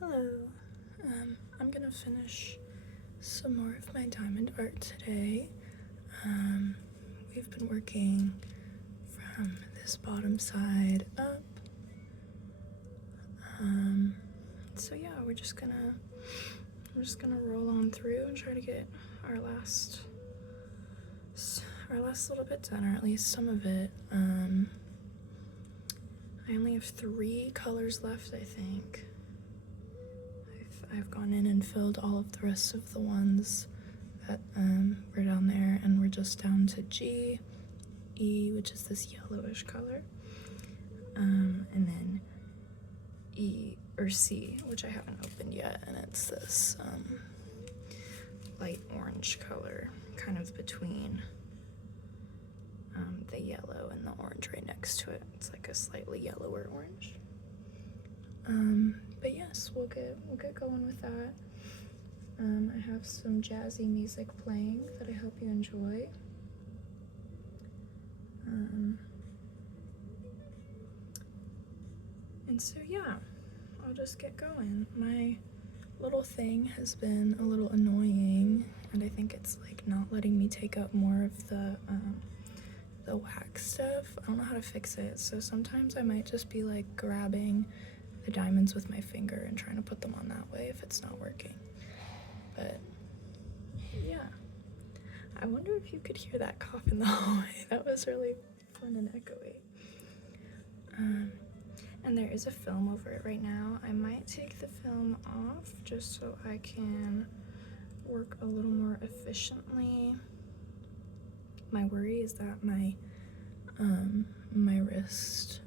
Hello. I'm gonna finish some more of my diamond art today. We've been working from this bottom side up. So yeah, we're just gonna roll on through and try to get our last little bit done, or at least some of it. I only have 3 colors left, I think. I've gone in and filled all of the rest of the ones that were down there, and we're just down to G, E, which is this yellowish color, and then E or C, which I haven't opened yet, and it's this light orange color, kind of between the yellow and the orange right next to it. It's like a slightly yellower orange. But yes, we'll get going with that. I have some jazzy music playing that I hope you enjoy. And so yeah, I'll just get going. My little thing has been a little annoying, and I think it's like not letting me take up more of the wax stuff. I don't know how to fix it, so sometimes I might just be like grabbing the diamonds with my finger and trying to put them on that way if it's not working. But yeah, I wonder if you could hear that cough in the hallway. That was really fun and echoey. And there is a film over it right now. I might take the film off just so I can work a little more efficiently. My worry is that my wrist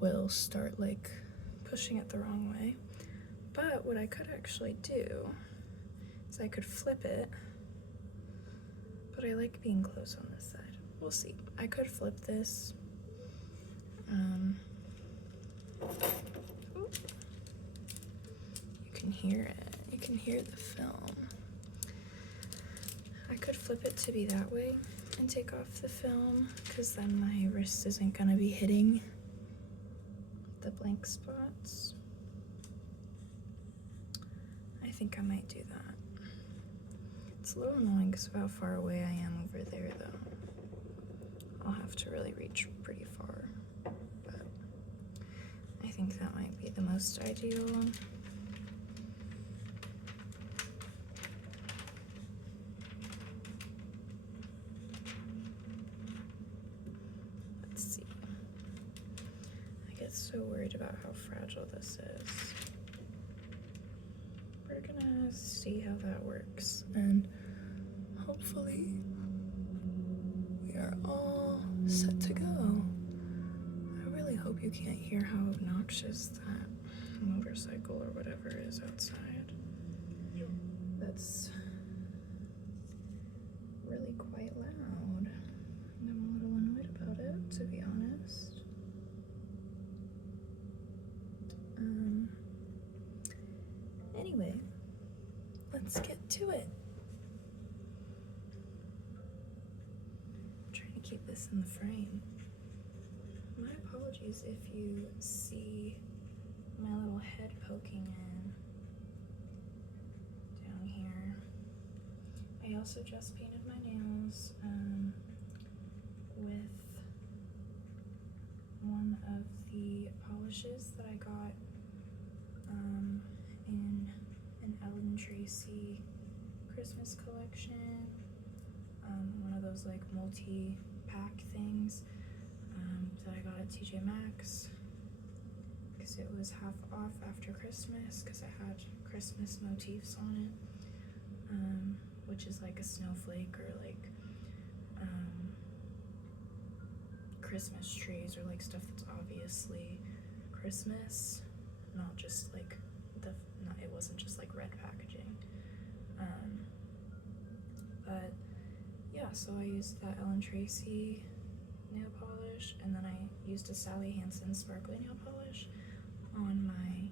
will start like pushing it the wrong way. But what I could actually do is I could flip it, but I like being close on this side. We'll see. I could flip this. You can hear it. You can hear the film. I could flip it to be that way and take off the film, because then my wrist isn't gonna be hitting the blank spots. I think I might do that. It's a little annoying because of how far away I am over there, though. I'll have to really reach pretty far, but I think that might be the most ideal. Let's see. I get so worried about how fragile this is. We're gonna see how that works, and hopefully we are all set to go. I really hope you can't hear how obnoxious that motorcycle or whatever is outside. That's really quite loud, and I'm a little annoyed about it, to be honest. Anyway, let's get to it. I'm trying to keep this in the frame. My apologies if you see my little head poking in down here. I also just painted my nails with one of the polishes that I got in an Ellen Tracy Christmas collection, one of those like multi-pack things that I got at TJ Maxx because it was half off after Christmas, because it had Christmas motifs on it, which is like a snowflake or like Christmas trees, or like stuff that's obviously Christmas, not just like it wasn't just like red packaging. But yeah, so I used that Ellen Tracy nail polish, and then I used a Sally Hansen sparkly nail polish on my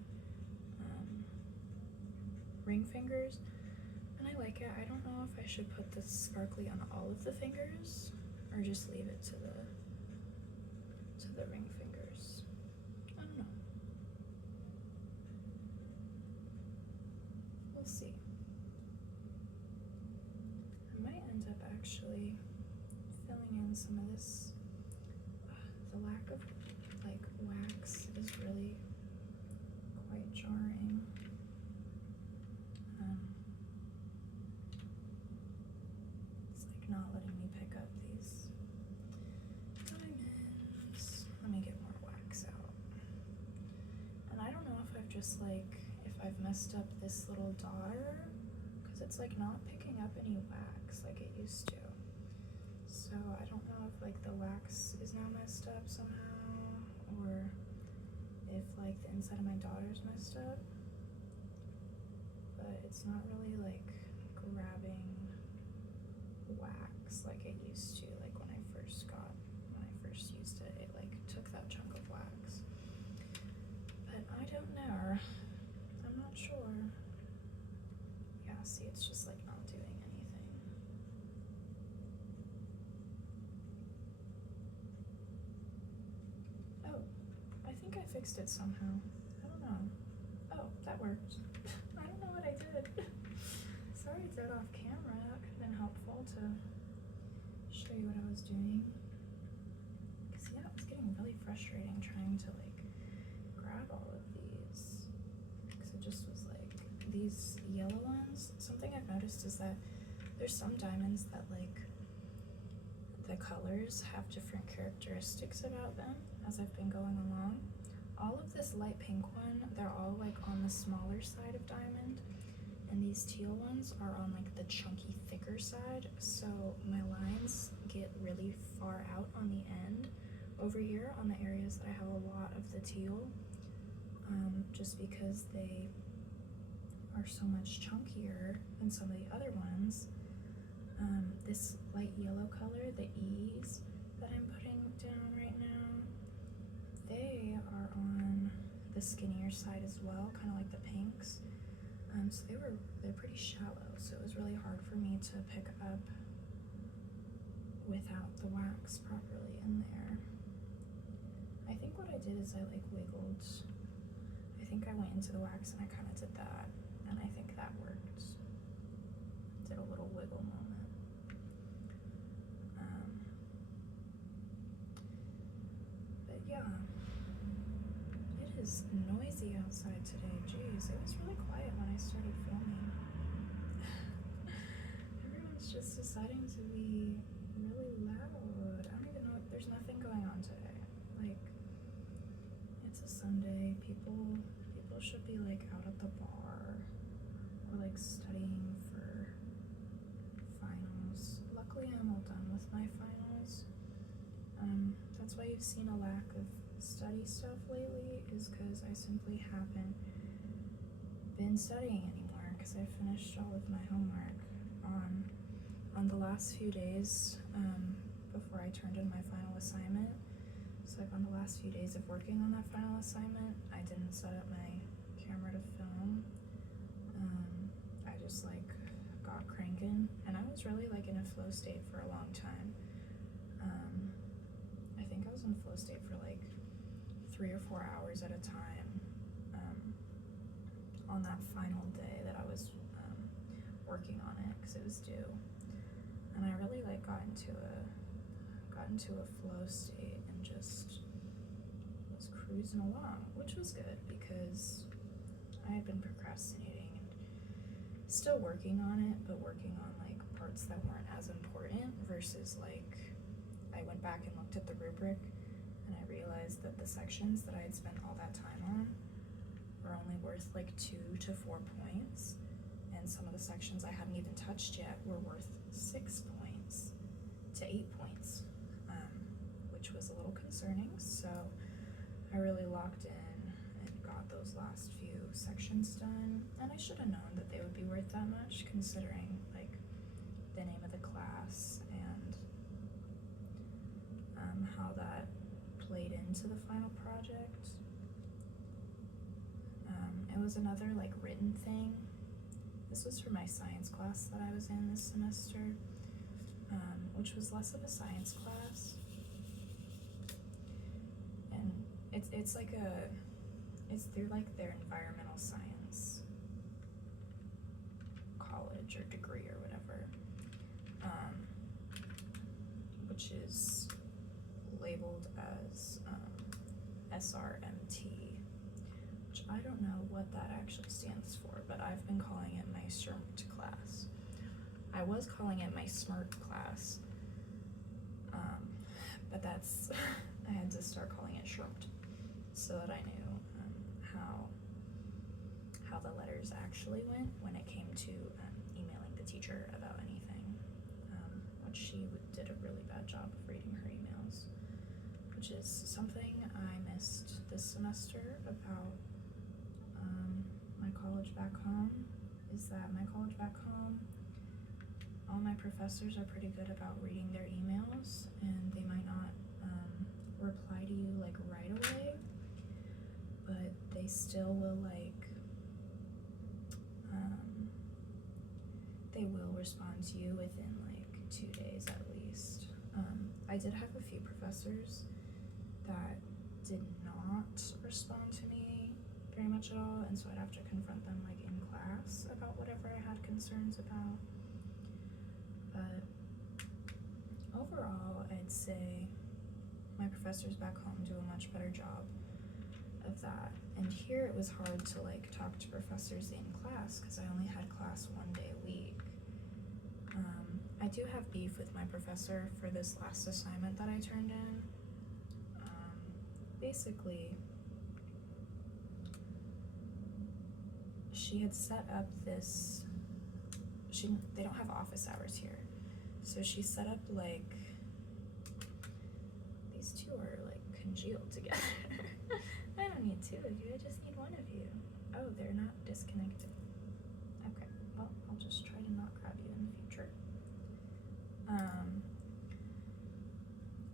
ring fingers, and I like it. I don't know if I should put the sparkly on all of the fingers or just leave it to the ring fingers. I don't know. we'll see. I might end up actually filling in some of this. The lack of like wax is really quite jarring. It's like not letting me pick up these diamonds. Let me get more wax out. And I don't know if I've just like, if I've messed up this little daughter, because it's like not picking up any wax like it used to. So I don't know if like the wax is now messed up somehow, or if like the inside of my daughter's messed up. But it's not really like grabbing wax like it used to, like when I first used it, it like took that chunk of wax. But I don't know, I'm not sure. Yeah, see, it's just like not doing anything. Oh, I think I fixed it somehow. I don't know. Oh, that worked. I don't know what I did. Sorry I did it off camera. That could have been helpful to show you what I was doing. Because yeah, it was getting really frustrating trying to like grab all of these. Because it just was like, these yellow ones, something I've noticed is that there's some diamonds that like the colors have different characteristics about them as I've been going along. All of this light pink one, they're all like on the smaller side of diamond, and these teal ones are on like the chunky thicker side, so my lines get really far out on the end over here on the areas that I have a lot of the teal, just because they are so much chunkier than some of the other ones. This light yellow color, the E's that I'm putting down right now, they are on the skinnier side as well, kind of like the pinks. So they're pretty shallow, so it was really hard for me to pick up without the wax properly in there. I think what I did is I like wiggled. I think I went into the wax and I kind of did that, and I think that worked. Did a little wiggle moment. But yeah, it is noisy outside today. Jeez, it was really quiet when I started filming. Everyone's just deciding to be really loud. I don't even know, there's nothing going on today. Like, it's a Sunday. People should be like out at the bar or like studying for finals. Luckily I'm all done with my finals. That's why you've seen a lack of study stuff lately, is because I simply haven't been studying anymore, because I finished all of my homework on the last few days before I turned in my final assignment. So like on the last few days of working on that final assignment, I didn't set up my camera to film. I just like got cranking, and I was really like in a flow state for a long time. I think I was in flow state for like 3 or 4 hours at a time on that final day that I was working on it, because it was due. And I really like got into a flow state and just was cruising along, which was good because I had been procrastinating and still working on it, but working on like parts that weren't as important, versus like I went back and looked at the rubric and I realized that the sections that I had spent all that time on were only worth like 2 to 4 points, and some of the sections I hadn't even touched yet were worth 6 points to 8 points, which was a little concerning. So I really locked in and got those last few sections done, and I should have known that they would be worth that much, considering like the name of the class and how that played into the final project. It was another like written thing. This was for my science class that I was in this semester, which was less of a science class, and it's through like their environmental science college or degree or whatever, which is labeled as SRMT, which I don't know what that actually stands for, but I've been calling it my SRMT class. I was calling it my SMRT class, but that's, I had to start calling it SRMT so that I knew how the letters actually went when it came to emailing the teacher about anything, which she did a really bad job of reading her emails, which is something I missed this semester about my college back home, is that my college back home, all my professors are pretty good about reading their emails, and they might not reply to you like right away, but they still will they will respond to you within like 2 days at least. I did have a few professors that did not respond to me very much at all, and so I'd have to confront them like in class about whatever I had concerns about. But overall, I'd say my professors back home do a much better job of that. And here it was hard to like talk to professors in class because I only had class 1 day a week. I do have beef with my professor for this last assignment that I turned in. Basically, she had set up this, they don't have office hours here, so she set up like, these two are like congealed together. I don't need two of you, I just need one of you. Oh, they're not disconnected. Okay, well, I'll just try to not grab you in the future.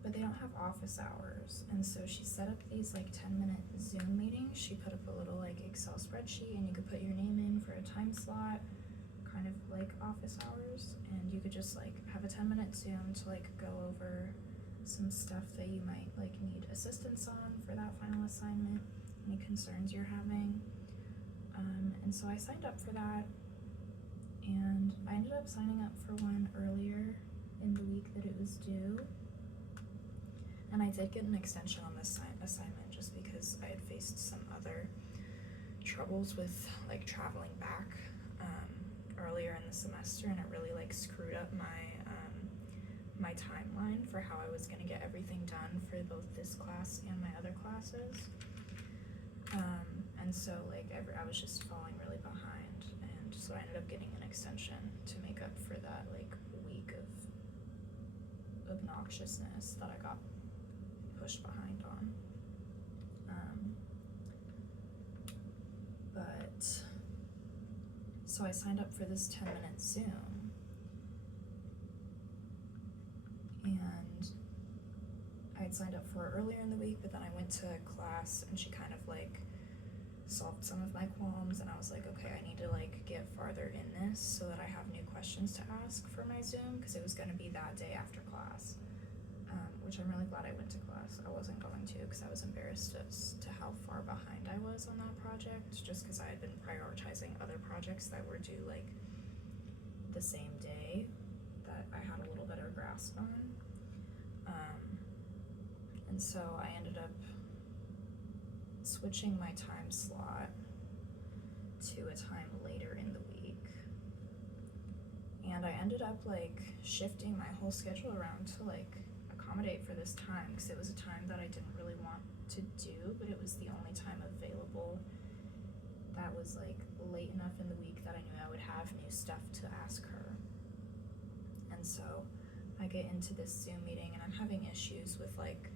But they don't have office hours, and so she set up these like 10-minute Zoom meetings. She put up a little like Excel spreadsheet, and you could put your name in for a time slot, kind of like office hours, and you could just like have a 10-minute Zoom to like go over some stuff that you might like need assistance on for that final assignment, any concerns you're having. And so I signed up for that, and I ended up signing up for one earlier in the week that it was due. And I did get an extension on this assignment just because I had faced some other troubles with like traveling back earlier in the semester, and it really like screwed up my my timeline for how I was gonna get everything done for both this class and my other classes. And so like I was just falling really behind, and so I ended up getting an extension to make up for that like week of obnoxiousness that I got pushed behind on. But so I signed up for this 10-minute Zoom, and I had signed up for it earlier in the week, but then I went to class and she kind of like solved some of my qualms, and I was like, okay, I need to like get farther in this so that I have new questions to ask for my Zoom, because it was going to be that day after class, which I'm really glad I went to class. I wasn't going to because I was embarrassed as to how far behind I was on that project, just because I had been prioritizing other projects that were due like the same day that I had a little better grasp on. And so I ended up switching my time slot to a time later in the week, and I ended up like shifting my whole schedule around to like accommodate for this time, because it was a time that I didn't really want to do, but it was the only time available that was like late enough in the week that I knew I would have new stuff to ask her. And so I get into this Zoom meeting, and I'm having issues with like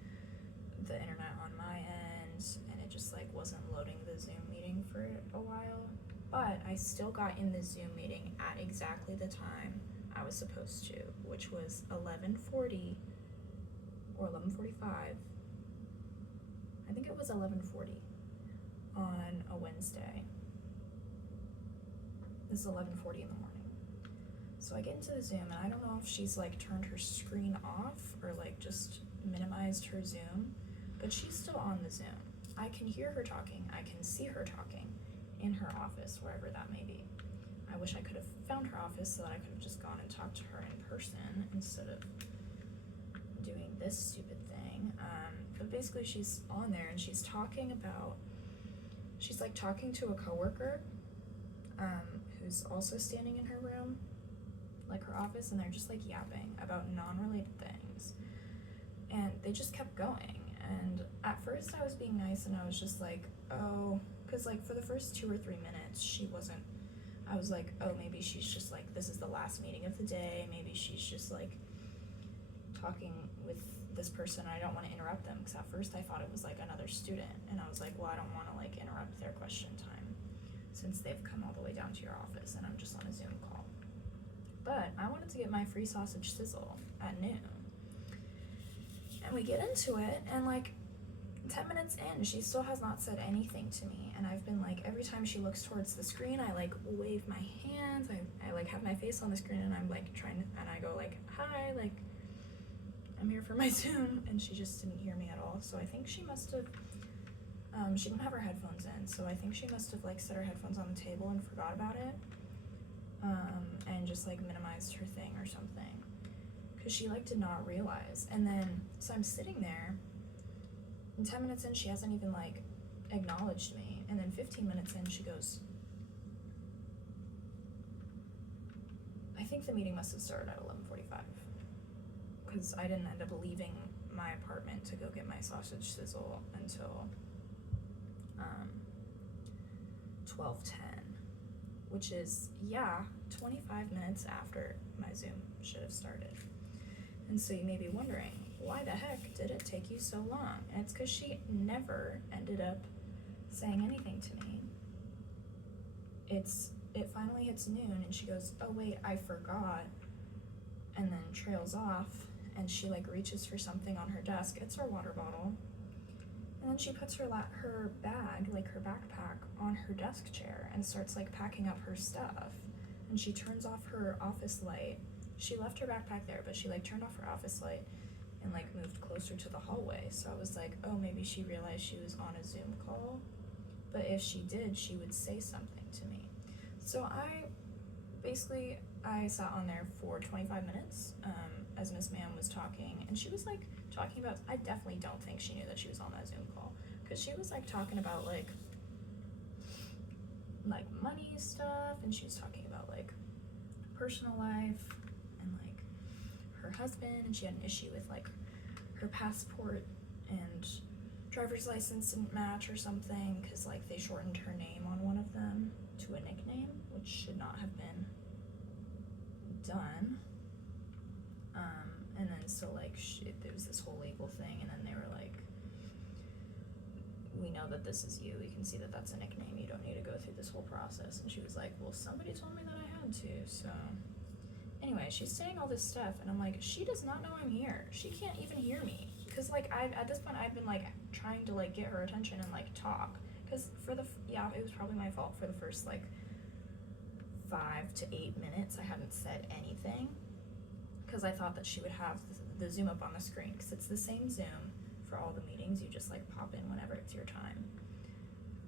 the internet on my end, and it just like wasn't loading the Zoom meeting for a while, but I still got in the Zoom meeting at exactly the time I was supposed to, which was 11:40 or 11:45. I think it was 11:40 on a Wednesday. This is 11:40 in the morning. So I get into the Zoom, and I don't know if she's like turned her screen off or like just minimized her Zoom, but she's still on the Zoom. I can hear her talking, I can see her talking in her office, wherever that may be. I wish I could have found her office so that I could have just gone and talked to her in person instead of doing this stupid thing. But basically she's on there and she's talking to a coworker who's also standing in her room, like her office, and they're just like yapping about non-related things. And they just kept going. And at first I was being nice and I was just like, oh, because like for the first 2 or 3 minutes I was like, oh, maybe she's just like, this is the last meeting of the day, maybe she's just like talking with this person, I don't want to interrupt them, because at first I thought it was like another student, and I was like, well, I don't want to like interrupt their question time since they've come all the way down to your office and I'm just on a Zoom call. But I wanted to get my free sausage sizzle at noon. And we get into it, and like 10 minutes in, she still has not said anything to me, and I've been like, every time she looks towards the screen, I like wave my hands, I like have my face on the screen, and I'm like and I go like, hi, like, I'm here for my Zoom, and she just didn't hear me at all. So I think she must have, she didn't have her headphones in, so I think she must have like set her headphones on the table and forgot about it, and just like minimized her thing or something, because she like did not realize. And then, so I'm sitting there, and 10 minutes in, she hasn't even like acknowledged me, and then 15 minutes in, she goes, I think the meeting must have started at 11:45. Because I didn't end up leaving my apartment to go get my sausage sizzle until 12:10, which is, 25 minutes after my Zoom should have started. And so you may be wondering, why the heck did it take you so long? And it's because she never ended up saying anything to me. It finally hits noon and she goes, oh wait, I forgot, and then trails off. And she like reaches for something on her desk. It's her water bottle. And then she puts her bag, like her backpack, on her desk chair and starts like packing up her stuff. And she turns off her office light. She left her backpack there, but she like turned off her office light and like moved closer to the hallway. So I was like, oh, maybe she realized she was on a Zoom call. But if she did, she would say something to me. So I sat on there for 25 minutes as Miss Ma'am was talking, and she was like talking about, I definitely don't think she knew that she was on that Zoom call, because she was like talking about like money stuff, and she was talking about like personal life and like her husband, and she had an issue with like her passport and driver's license didn't match or something, because like they shortened her name on one of them to a nickname, which should not have been done. And then so like there was this whole legal thing, and then they were like, we know that this is you, we can see that that's a nickname, you don't need to go through this whole process. And she was like, well, somebody told me that I had to. So anyway, she's saying all this stuff, and I'm like, she does not know I'm here, she can't even hear me, because like at this point I've been like trying to like get her attention and like talk, because it was probably my fault for the first like 5 to 8 minutes I hadn't said anything, because I thought that she would have the Zoom up on the screen, because it's the same Zoom for all the meetings, you just like pop in whenever it's your time.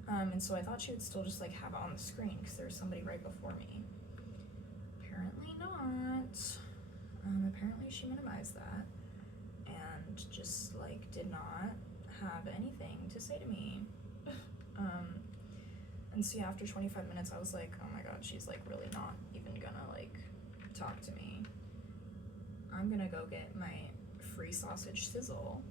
And so I thought she would still just like have it on the screen because there was somebody right before me. Apparently not. Apparently she minimized that and just like did not have anything to say to me. And so after 25 minutes I was like, oh my god, she's like really not even gonna like talk to me. I'm gonna go get my free sausage sizzle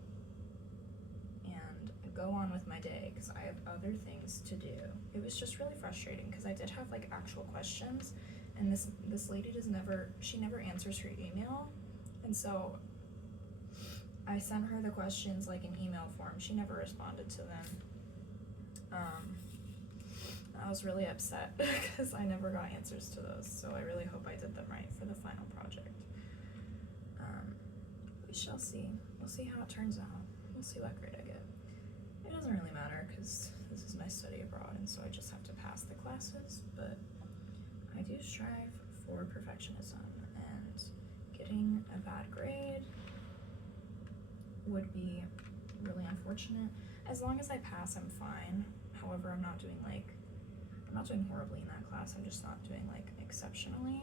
and go on with my day because I have other things to do. It was just really frustrating because I did have like actual questions, and this lady never answers her email, and so I sent her the questions like in email form. She never responded to them. I was really upset because I never got answers to those, so I really hope I did them right for the final project. We shall see. We'll see how it turns out. We'll see what grade I get. It doesn't really matter because this is my study abroad, and so I just have to pass the classes, but I do strive for perfectionism, and getting a bad grade would be really unfortunate. As long as I pass, I'm fine. However, I'm not not doing horribly in that class, I'm just not doing like exceptionally.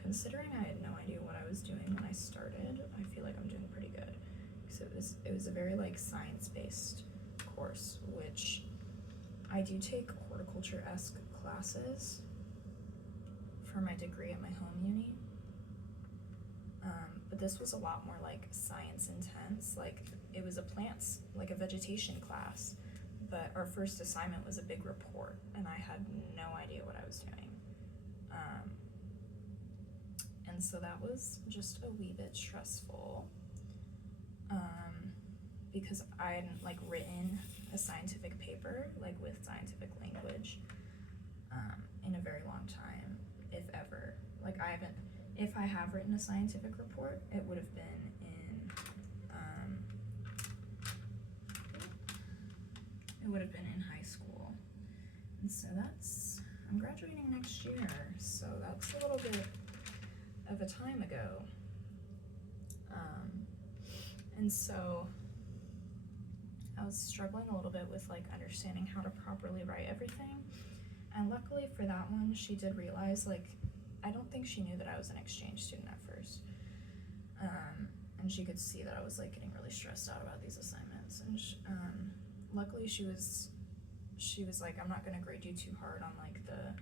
Considering I had no idea what I was doing when I started, I feel like I'm doing pretty good. So it was a very like science-based course, which I do take horticulture-esque classes for my degree at my home uni. But this was a lot more like science intense. Like it was a plants, like a vegetation class, but our first assignment was a big report, and I had no idea what I was doing. And so that was just a wee bit stressful, because I hadn't like written a scientific paper, like with scientific language, in a very long time, if ever. Like if I have written a scientific report, it would have been in high school. And so I'm graduating next year, so that's a little bit of a time ago. And so I was struggling a little bit with like understanding how to properly write everything. And luckily for that one, she did realize, like, I don't think she knew that I was an exchange student at first. And she could see that I was like getting really stressed out about these assignments. And luckily she was like, I'm not gonna grade you too hard on like the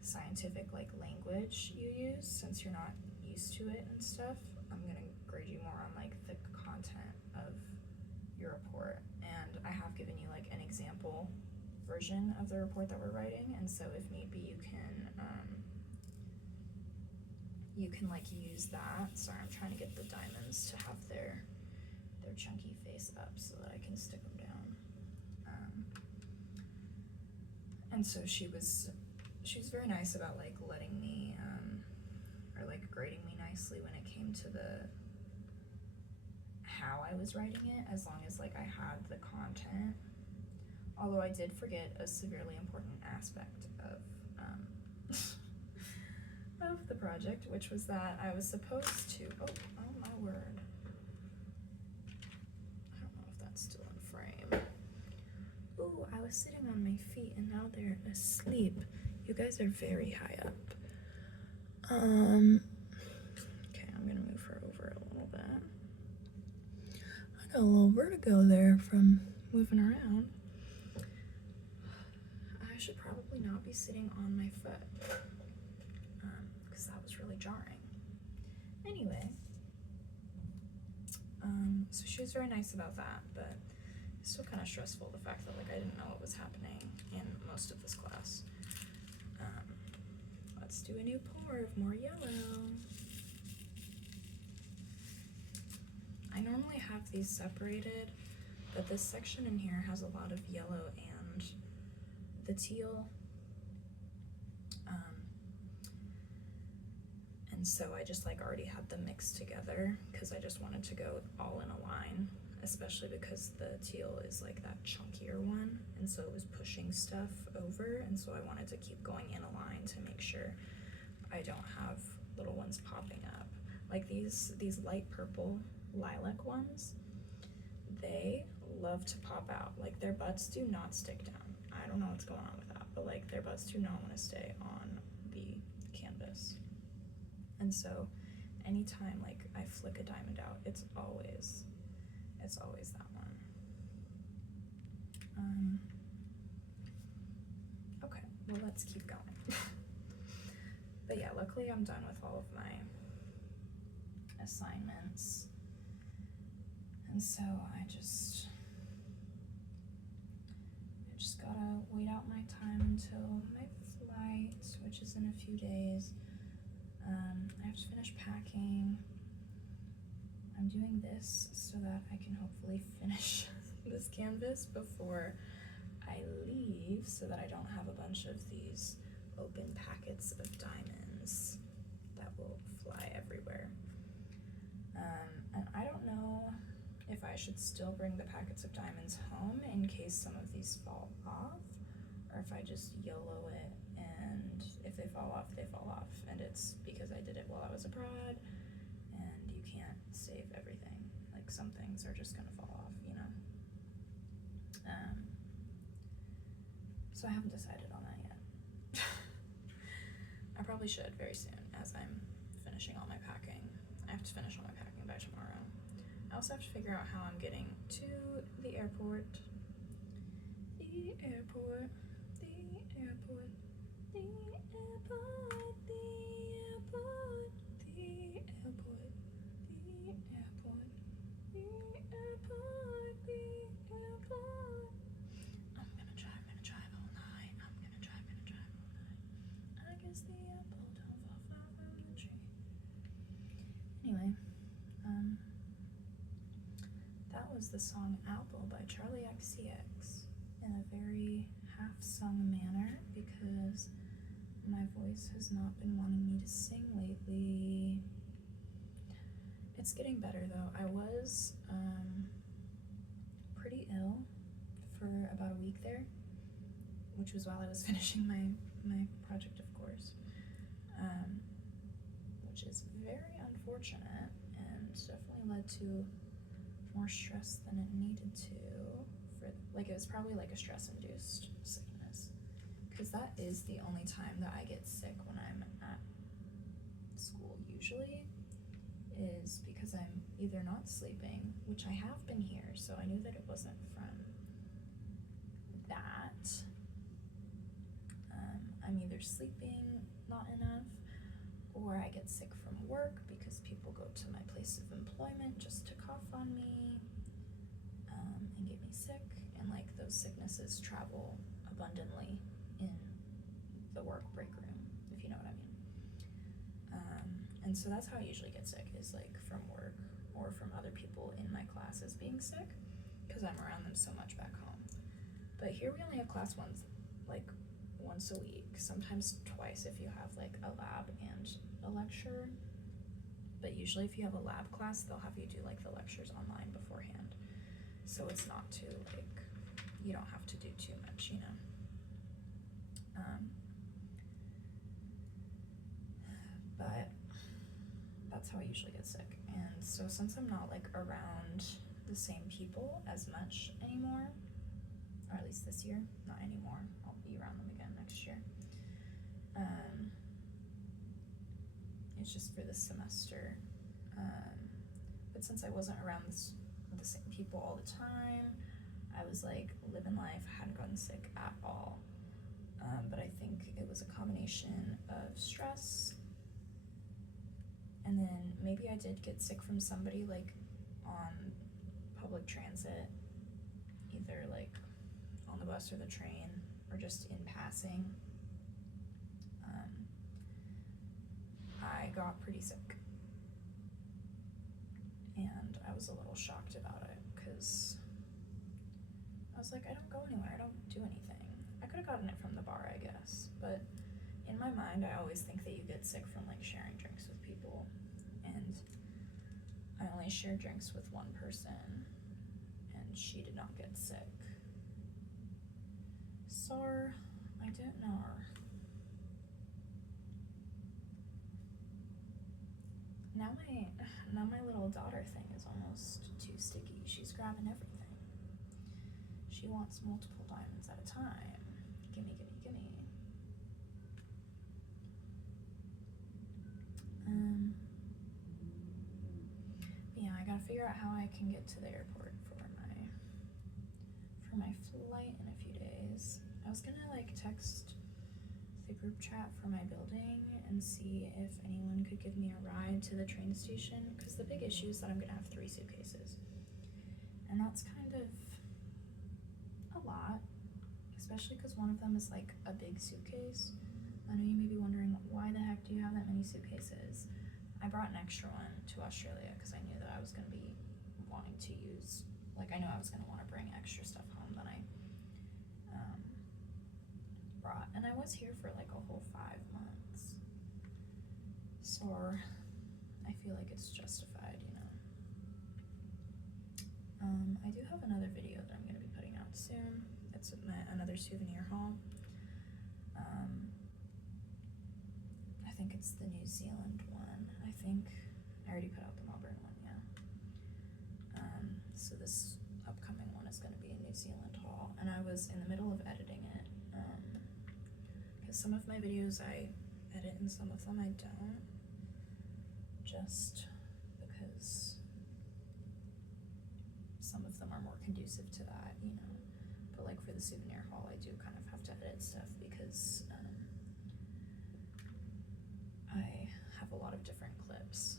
scientific like language you use, since you're not used to it and stuff. I'm gonna grade you more on like the content of your report. And I have given you like an example version of the report that we're writing, and so if need be, you can like use that. Sorry, I'm trying to get the diamonds to have their chunky face up so that I can stick them down. And so she was very nice about like letting me or like grading me nicely when it came to how I was writing it, as long as like I had the content. Although I did forget a severely important aspect of of the project, which was that I was supposed to, oh my word, I don't know if that's still in frame. Ooh, I was sitting on my feet and now they're asleep. You guys are very high up. Okay, I'm gonna move her over a little bit. I got a little vertigo there from moving around. I should probably not be sitting on my foot, because that was really jarring. Anyway, so she was very nice about that, but it's still kind of stressful, the fact that like I didn't know what was happening in most of this class. Let's do a new pour of more yellow. I normally have these separated, but this section in here has a lot of yellow and the teal. And so I just like already had them mixed together because I just wanted to go all in a line, especially because the teal is like that chunkier one, and so it was pushing stuff over, and so I wanted to keep going in a line to make sure I don't have little ones popping up. Like these light purple lilac ones, they love to pop out. Like their butts do not stick down. I don't know what's going on with that, but like their butts do not want to stay on the canvas. And so anytime like I flick a diamond out, it's always that one. Okay, well let's keep going. But yeah, luckily I'm done with all of my assignments. And so I just gotta wait out my time until my flight, which is in a few days. I have to finish packing. I'm doing this so that I can hopefully finish this canvas before I leave, so that I don't have a bunch of these open packets of diamonds that will fly everywhere. And I don't know if I should still bring the packets of diamonds home in case some of these fall off, or if I just YOLO it, and if they fall off, they fall off, and it's because I did it while I was abroad, and you can't save everything. Like some things are just gonna fall off, you know? So I haven't decided on that yet. I probably should very soon as I'm finishing all my packing. I have to finish all my packing by tomorrow. I also have to figure out how I'm getting to the airport. The airport, the airport, the airport, the airport, the airport, the airport, the airport, the airport. I'm gonna drive all night. I'm gonna drive all night. I guess the apple don't fall far from the tree. Anyway, that was the song Apple by Charlie XCX in a very half-sung manner because my voice has not been wanting me to sing lately. It's getting better though. I was pretty ill for about a week there, which was while I was finishing my project, of course, which is very unfortunate and definitely led to more stress than it needed to. It was probably like a stress-induced sickness, because that is the only time that I get sick when I'm at school usually, is because I'm either not sleeping, which I have been here, so I knew that it wasn't from that. I'm either sleeping not enough, or I get sick from work because people go to my place of employment just to cough on me and get me sick, and like those sicknesses travel abundantly in the work break room, if you know what I mean. And so that's how I usually get sick, is like from work or from other people in my classes being sick, because I'm around them so much back home. But here we only have class once a week, sometimes twice if you have like a lab and a lecture. But usually if you have a lab class, they'll have you do like the lectures online beforehand. So it's not too, like, you don't have to do too much, you know. But that's how I usually get sick. And so since I'm not like around the same people as much anymore, or at least this year, not anymore, I'll be around them again next year. It's just for this semester. But since I wasn't around the same people all the time, I was like living life, I hadn't gotten sick at all. But I think it was a combination of stress, and then maybe I did get sick from somebody like on public transit, either like on the bus or the train, or just in passing. I got pretty sick, and I was a little shocked about it, because I was like, I don't go anywhere, I don't do anything. I could have gotten it from the bar, I guess, but in my mind I always think that you get sick from like sharing drinks with people, and I only shared drinks with one person, and she did not get sick. So I don't know. Now my little daughter thing is almost too sticky. She's grabbing everything. She wants multiple diamonds at a time. Gimme, gimme, gimme. Yeah, I gotta figure out how I can get to the airport for my flight in a few days. I was gonna like text the group chat for my building and see if anyone could give me a ride to the train station, because the big issue is that I'm gonna have 3 suitcases, and that's kind of a lot, especially because one of them is like a big suitcase. I know you may be wondering, why the heck do you have that many suitcases? I brought an extra one to Australia because I knew that I was going to be wanting to use, like, I know I was going to want to bring extra stuff home than I brought. And I was here for like a whole 5 months. So I feel like it's justified, you know. I do have another video that I'm going to be putting out soon. It's another souvenir haul. I think it's the New Zealand one. I think I already put out the Melbourne one, yeah. So this upcoming one is going to be a New Zealand haul, and I was in the middle of editing it, because some of my videos I edit and some of them I don't, just because some of them are more conducive to that, you know. But like for the souvenir haul, I do kind of have to edit stuff because I have a lot of different clips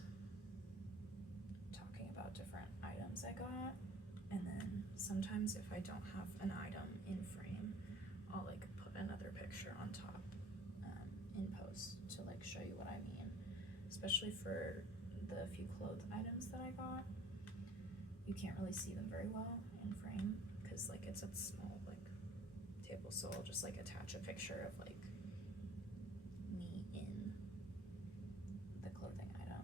talking about different items I got, and then sometimes if I don't have an item in frame, I'll like put another picture on top in post to like show you what I mean, especially for the few clothes items that I got. You can't really see them very well in frame because like it's a small like table, so I'll just like attach a picture of like me in the clothing item.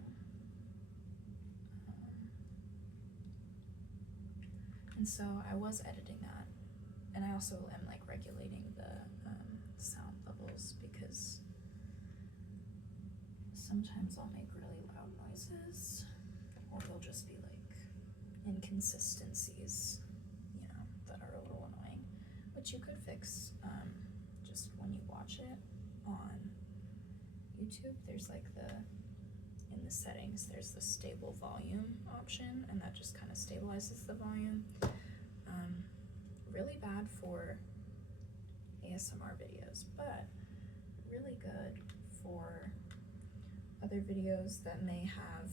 And so I was editing that, and I also am like regulating the sound levels because sometimes I'll make really loud noises, or they'll just be like inconsistencies, you know, that are a little annoying, which you could fix just when you watch it on YouTube. There's like in the settings, there's the stable volume option, and that just kind of stabilizes the volume. Really bad for ASMR videos, but really good for other videos that may have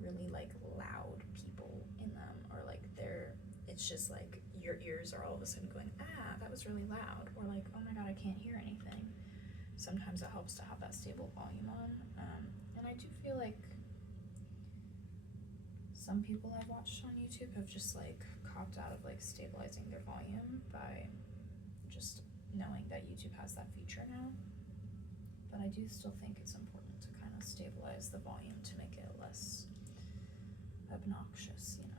really like loud people in them, or like it's just like your ears are all of a sudden going, ah, that was really loud, or like, oh my god, I can't hear anything. Sometimes it helps to have that stable volume on, and I do feel like some people I've watched on YouTube have just like copped out of like stabilizing their volume by just knowing that YouTube has that feature now. But I do still think it's important to kind of stabilize the volume to make it less obnoxious, you know.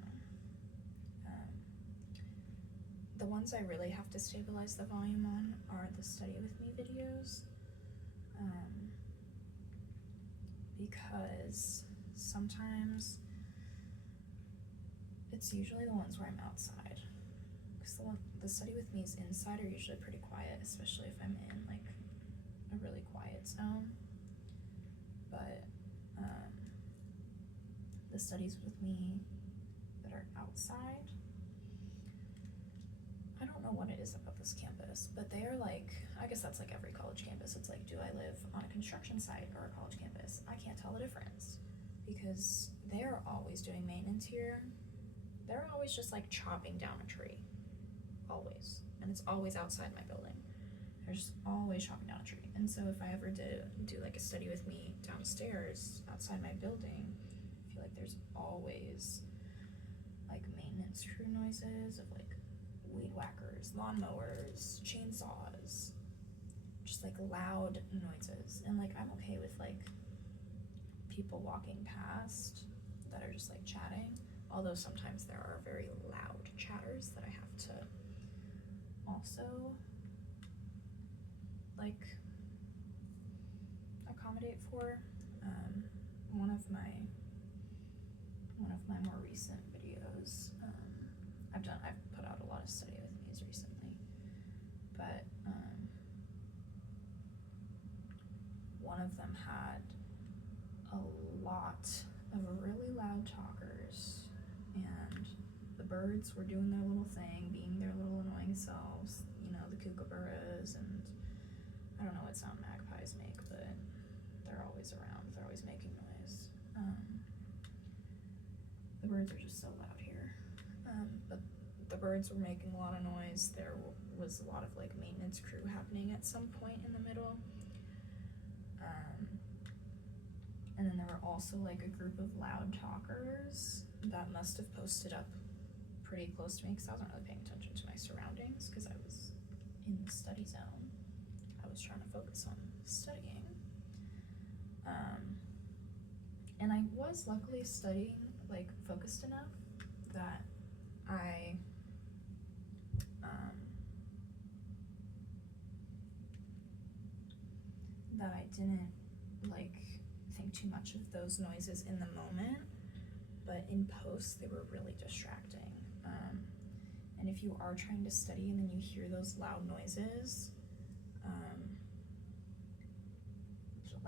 The ones I really have to stabilize the volume on are the Study With Me videos, because sometimes it's usually the ones where I'm outside, because the Study With Me's inside are usually pretty quiet, especially if I'm in like a really quiet zone. But the studies with me that are outside, I don't know what it is about this campus, but they are like, I guess that's like every college campus. It's like, do I live on a construction site or a college campus? I can't tell the difference because they're always doing maintenance here. They're always just like chopping down a tree, always, and it's always outside my building. They're just always chopping down a tree. And so if I ever did do like a Study With Me downstairs outside my building, I feel like there's always like maintenance crew noises of like weed whackers, lawnmowers, chainsaws, just like loud noises. And like I'm okay with like people walking past that are just like chatting, although sometimes there are very loud chatters that I have to also like accommodate for. One of my more recent videos, I've put out a lot of Study With Me's recently, but one of them had a lot of really loud talkers, and the birds were doing their little thing, being their little annoying selves, you know, the kookaburras, and I don't know what sound magpies make, but they're always around, they're always making noise. The birds are just so loud here, but the birds were making a lot of noise. There was a lot of like maintenance crew happening at some point in the middle, and then there were also like a group of loud talkers that must have posted up pretty close to me because I wasn't really paying attention to my surroundings because I was in the study zone. I was trying to focus on studying, and I was luckily studying like focused enough that I didn't like think too much of those noises in the moment, but in post they were really distracting. And if you are trying to study and then you hear those loud noises,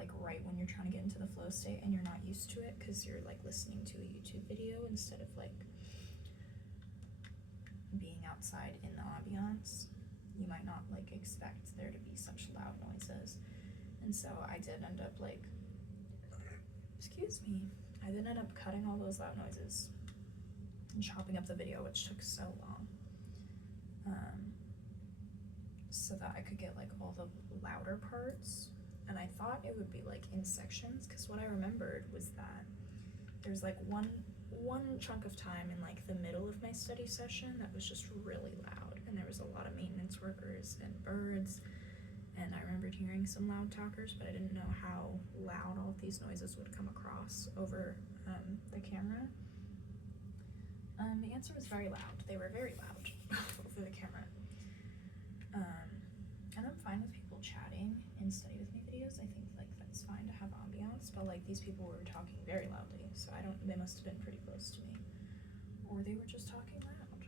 like right when you're trying to get into the flow state and you're not used to it because you're like listening to a YouTube video instead of like being outside in the ambiance. You might not like expect there to be such loud noises. And so I did end up like, excuse me, I did end up cutting all those loud noises and chopping up the video, which took so long, so that I could get like all the louder parts. And I thought it would be like in sections, because what I remembered was that there's like one chunk of time in like the middle of my study session that was just really loud, and there was a lot of maintenance workers and birds, and I remembered hearing some loud talkers, but I didn't know how loud all of these noises would come across over the camera. The answer was very loud. They were very loud over the camera. And I'm fine with people chatting in study with me videos. I think like that's fine to have ambiance, but like these people were talking very loudly, so they must have been pretty close to me, or they were just talking loud,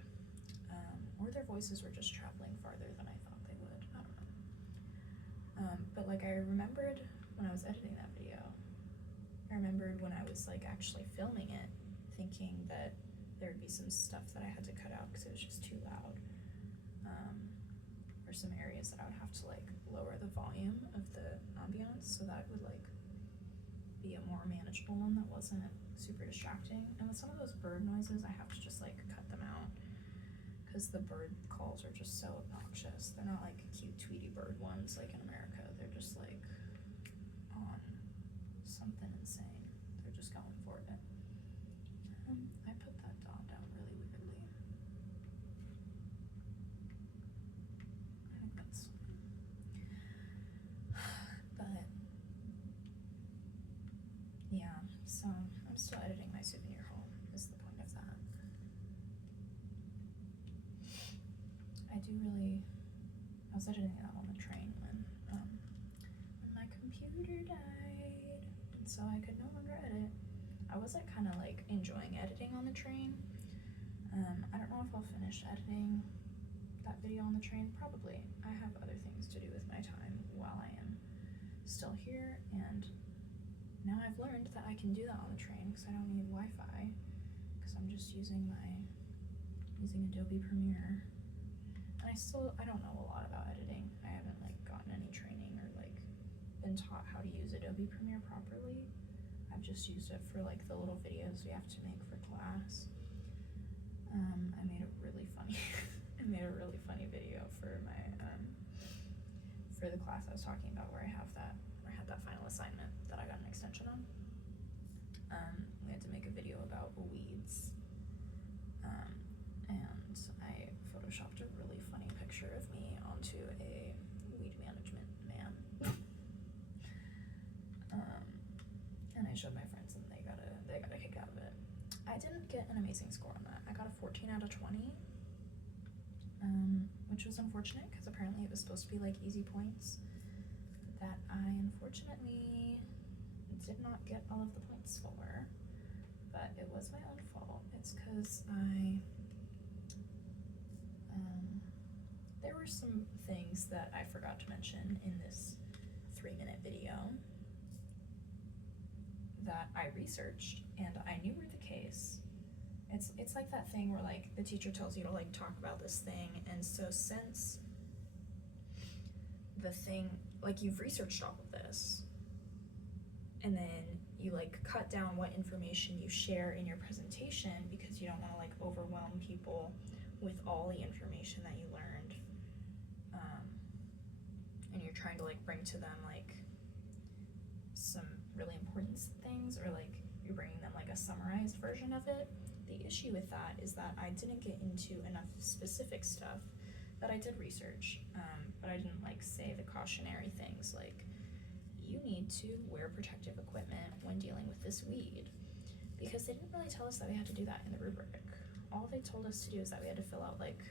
or their voices were just traveling farther than I thought they would. I don't know. But like I remembered when I was editing that video, I remembered when I was like actually filming it, thinking that there would be some stuff that I had to cut out because it was just too loud, or some areas that I would have to like lower the volume of the ambiance so that it would like be a more manageable one that wasn't super distracting. And with some of those bird noises, I have to just like cut them out because the bird calls are just so obnoxious. They're not like cute Tweety bird ones like in America. They're just like on something insane. They're just going for it. I put that dot down really weirdly. I think that's but yeah, so I'm still editing my souvenir haul is the point of that. I was editing that on the train when my computer died, and so I could no longer edit. I was like kind of like enjoying editing on the train. I don't know if I'll finish editing that video on the train. Probably. I have other things to do with my time while I am still here, and now I've learned that I can do that on the train because I don't need Wi-Fi, because I'm just using Adobe Premiere. And I don't know a lot about editing. I haven't like gotten any training or like been taught how to use Adobe Premiere properly. I've just used it for like the little videos we have to make for class. I made a really funny video for my for the class I was talking about where I had that final assignment that I got an extension on. We had to make a video about weeds, and I photoshopped a really funny picture of me onto a weed management man. And I showed my friends, and they got a kick out of it. I didn't get an amazing score on that. I got a 14 out of 20, which was unfortunate because apparently it was supposed to be like easy points that I unfortunately did not get all of the points for, but it was my own fault. It's because there were some things that I forgot to mention in this 3-minute video that I researched and I knew were the case. It's like that thing where like the teacher tells you to like talk about this thing, and so since the thing, like you've researched all of this, and then you like cut down what information you share in your presentation because you don't want to like overwhelm people with all the information that you learned, and you're trying to like bring to them like some really important things, or like you're bringing them like a summarized version of it. The issue with that is that I didn't get into enough specific stuff that I did research, but I didn't like say the cautionary things like you need to wear protective equipment when dealing with this weed, because they didn't really tell us that we had to do that in the rubric. All they told us to do is that we had to fill out like,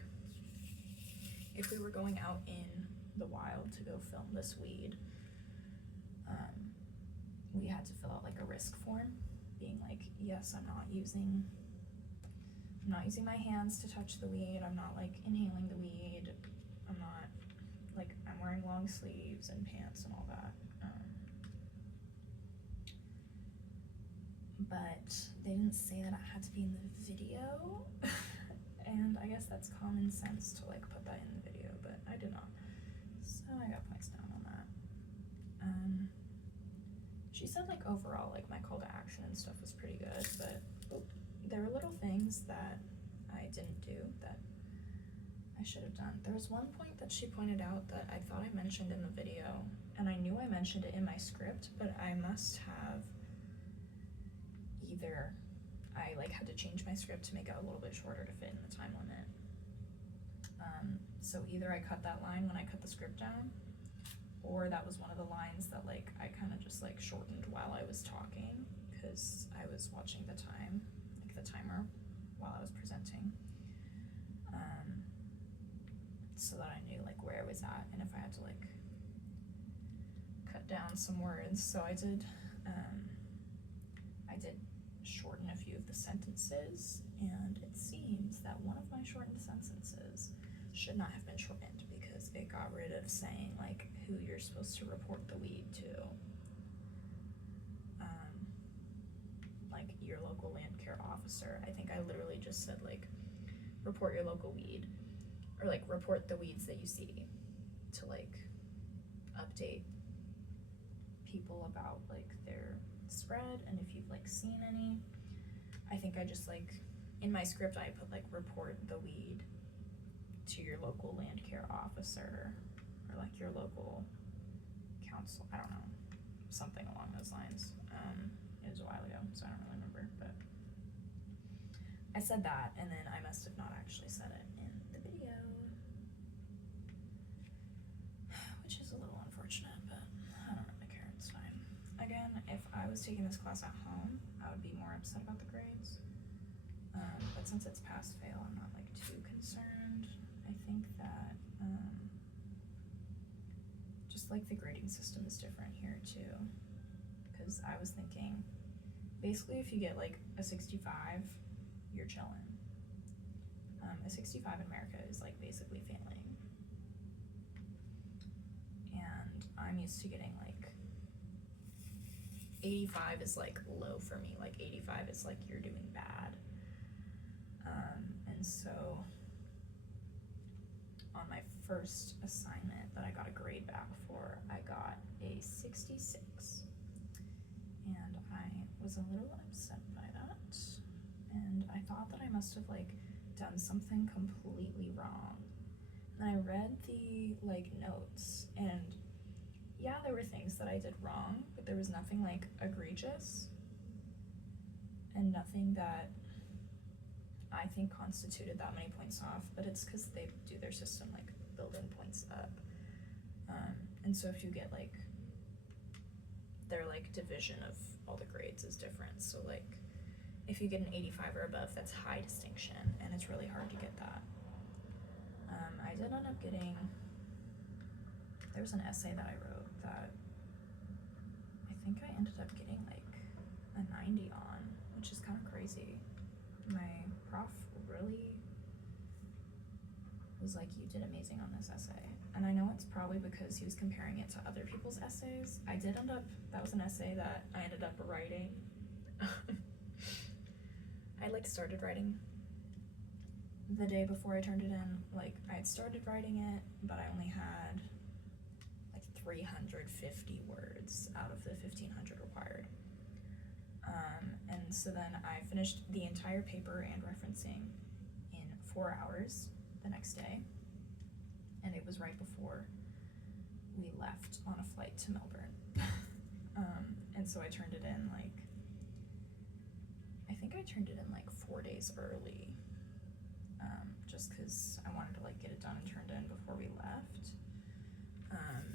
if we were going out in the wild to go film this weed, we had to fill out like a risk form being like, yes, I'm not using my hands to touch the weed, I'm not like inhaling the weed, I'm wearing long sleeves and pants and all that. but they didn't say that it had to be in the video. And I guess that's common sense to like put that in the video, but I did not. So I got points down on that. She said like overall like my call to action and stuff was pretty good, but there were little things that I didn't do that I should have done. There was one point that she pointed out that I thought I mentioned in the video, and I knew I mentioned it in my script, but I must have either I like had to change my script to make it a little bit shorter to fit in the time limit. So either I cut that line when I cut the script down, or that was one of the lines that like I kind of just like shortened while I was talking because I was watching the time, like the timer, while I was presenting, so that I knew like where I was at and if I had to like cut down some words. So I did shorten a few of the sentences, and it seems that one of my shortened sentences should not have been shortened because it got rid of saying like who you're supposed to report the weed to, like your local land care officer. I think I literally just said like report your local weed, or like report the weeds that you see, to like update people about like their spread and if you've like seen any. I think I just like in my script I put like report the weed to your local land care officer or like your local council, I don't know, something along those lines. It was a while ago, so I don't really remember, but I said that, and then I must have not actually said it in the video, which is a little unfortunate, but I don't really care, it's fine. Again, if I was taking this class at home, I would be more upset about the grades, but since it's pass-fail, I'm not like too concerned. I think that just like the grading system is different here too, because I was thinking basically if you get like a 65, you're chilling. A 65 in America is like basically failing, and I'm used to getting like 85 is like low for me, like 85 is like you're doing bad. And so on my first assignment that I got a grade back for, I got a 66, and I was a little upset by that, and I thought that I must have like done something completely wrong. And I read the like notes, and yeah, there were things that I did wrong, but there was nothing like egregious and nothing that I think constituted that many points off, but it's because they do their system like building points up. And so if you get like, their like division of all the grades is different. So like if you get an 85 or above, that's high distinction, and it's really hard to get that. I did end up getting, there was an essay that I wrote that I think I ended up getting like a 90 on, which is kind of crazy. My prof really was like, you did amazing on this essay. And I know it's probably because he was comparing it to other people's essays. I did end up, that was an essay that I ended up writing. I like started writing the day before I turned it in. Like I had started writing it, but I only had like 350 words out of the 1500 required. And so then I finished the entire paper and referencing in 4 hours the next day, and it was right before we left on a flight to Melbourne. And so I turned it in like, I think I turned it in like 4 days early, just because I wanted to like get it done and turned in before we left.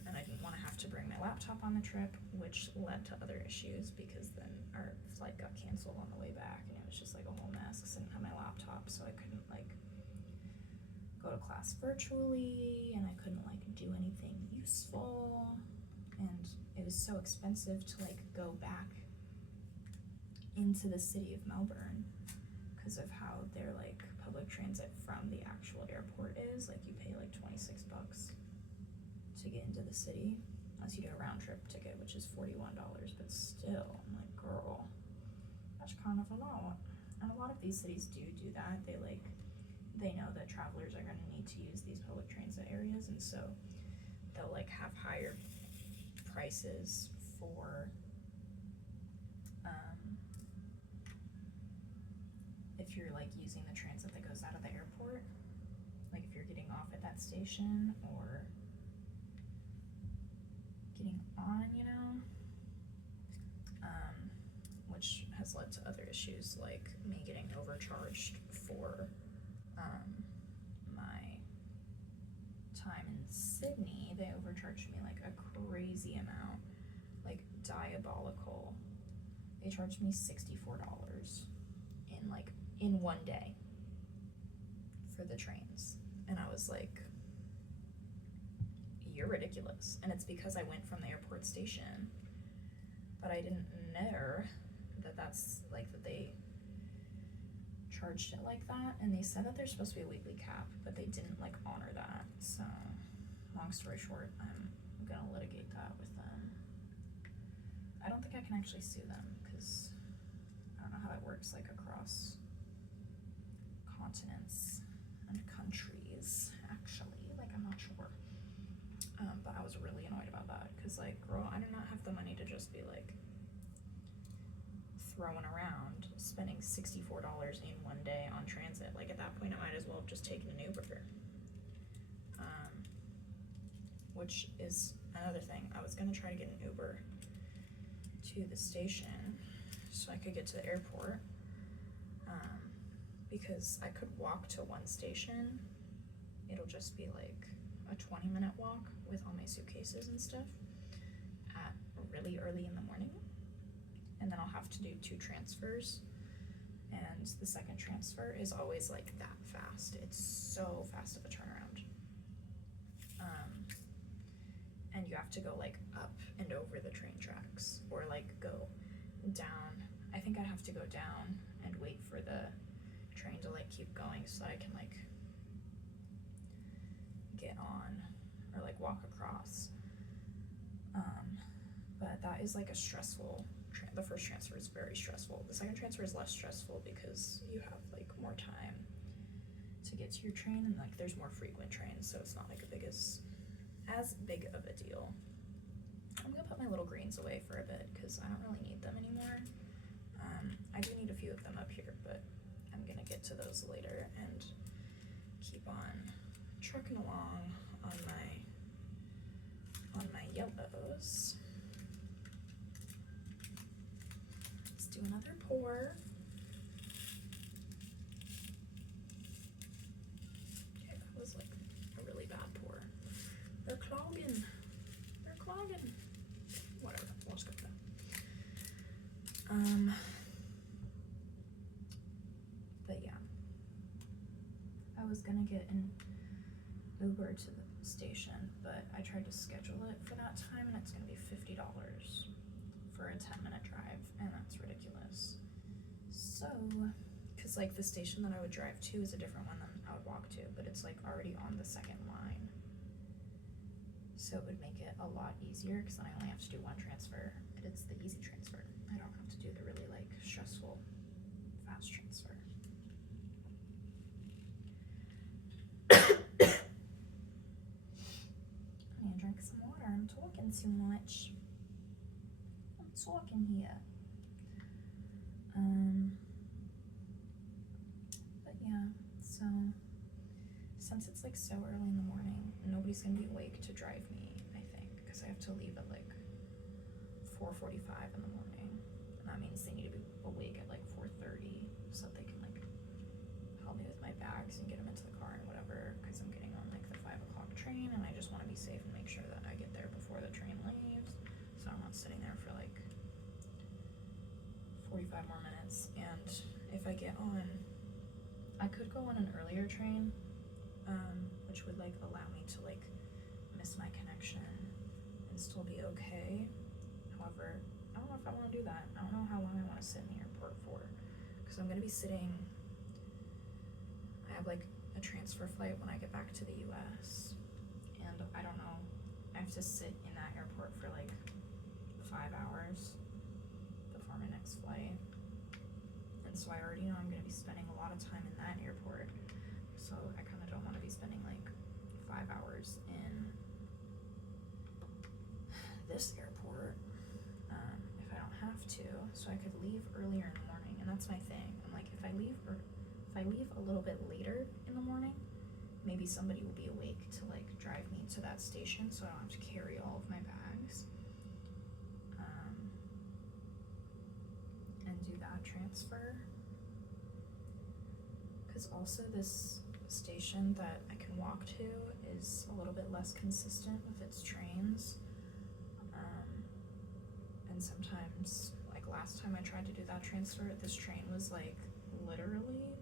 And I didn't want to have to bring my laptop on the trip, which led to other issues because then our flight got canceled on the way back, and it was just like a whole mess because I didn't have my laptop, so I couldn't like go to class virtually, and I couldn't like do anything useful, and it was so expensive to like go back into the city of Melbourne because of how their like public transit from the actual airport is. Like you pay like 26 bucks to get into the city, unless you do a round trip ticket, which is $41, but still, I'm like, girl, That's kind of a lot. And a lot of these cities do that. They know that travelers are going to need to use these public transit areas, and so they'll like have higher prices for if you're like using the transit that goes out of the airport, like if you're getting off at that station or getting on, you know, which has led to other issues like me getting overcharged for my time in Sydney. They overcharged me like a crazy amount, like diabolical. They charged me $64 in one day for the trains, and I was like, you're ridiculous. And it's because I went from the airport station, but I didn't know that's like that they charged it like that, and they said that there's supposed to be a weekly cap, but they didn't like honor that. So long story short, I'm gonna litigate that with them. I don't think I can actually sue them because I don't know how that works like across continents and countries, actually. Like, I'm not sure. But I was really annoyed about that because, like, girl, I do not have the money to just be like throwing around spending $64 in one day on transit. Like, at that point I might as well have just taken an Uber. Which is another thing. I was gonna try to get an Uber to the station so I could get to the airport, because I could walk to one station. It'll just be like a 20-minute walk with all my suitcases and stuff at really early in the morning, and then I'll have to do 2 transfers, and the second transfer is always like that fast. It's so fast of a turnaround. And you have to go like up and over the train tracks, or like go down. I think I'd have to go down and wait for the train to like keep going so that I can like get on or like walk across. But that is like a stressful, the first transfer is very stressful. The second transfer is less stressful because you have like more time to get to your train, and like there's more frequent trains, so it's not like as big of a deal. I'm gonna put my little greens away for a bit because I don't really need them anymore. I do need a few of them up here, but I'm gonna get to those later and keep on trucking along on my yellows. Let's do another pour. Okay, that was like a really bad pour. They're clogging. Whatever, we'll just go with that. But yeah, I was gonna get an Uber to the station, but I tried to schedule it for that time, and it's gonna be $50 for a 10-minute drive, and that's ridiculous. So, because like the station that I would drive to is a different one than I would walk to, but it's like already on the second line. So it would make it a lot easier because then I only have to do one transfer, and it's the easy transfer. I don't have to do the really like stressful fast transfer. I need to drink some water. I'm talking too much. I'm talking here. But yeah, so since it's like so early in the morning, nobody's gonna be awake to drive me, I think, because I have to leave at like 4:45 in the morning, and that means they need to be awake at like 4:30 so that they can like help me with my bags and get them into the car and whatever, because I'm getting on like the 5 o'clock train, and I just want to be safe and make sure that I get there before the train leaves, so I'm not sitting there for like 45 more minutes. And if I get on, I could go on an earlier train, which would like allow me to like miss my connection and still be okay. However, I don't know if I want to do that. I don't know how long I want to sit in the airport for, because I'm going to be sitting, I have like a transfer flight when I get back to the US, and I don't know, I have to sit in that airport for like 5 hours before my next flight. and so I already know I'm going to be spending a lot of time in that airport, so I kind of don't want to be spending like 5 hours in this airport if I don't have to. So I could leave earlier in the morning, and that's my thing. I'm like, if I leave a little bit later in the morning, maybe somebody will be awake to like drive me to that station, so I don't have to carry all of my bags. And do that transfer. Because also this station that I can walk to is a little bit less consistent with its trains. And sometimes, like last time I tried to do that transfer, this train was like literally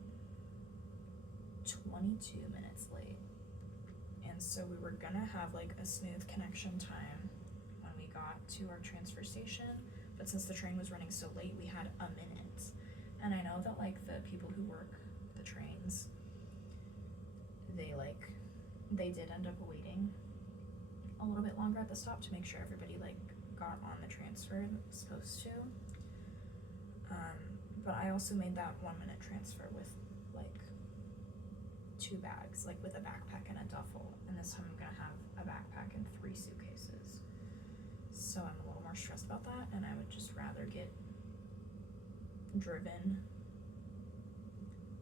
22 minutes late. And so we were gonna have like a smooth connection time when we got to our transfer station, but since the train was running so late, we had a minute. And I know that like the people who work the trains, they did end up waiting a little bit longer at the stop to make sure everybody like got on the transfer that was supposed to. But I also made that 1 minute transfer with like 2 bags, like with a backpack and a duffel, and this time I'm gonna have a backpack and 3 suitcases. So I'm a little more stressed about that, and I would just rather get driven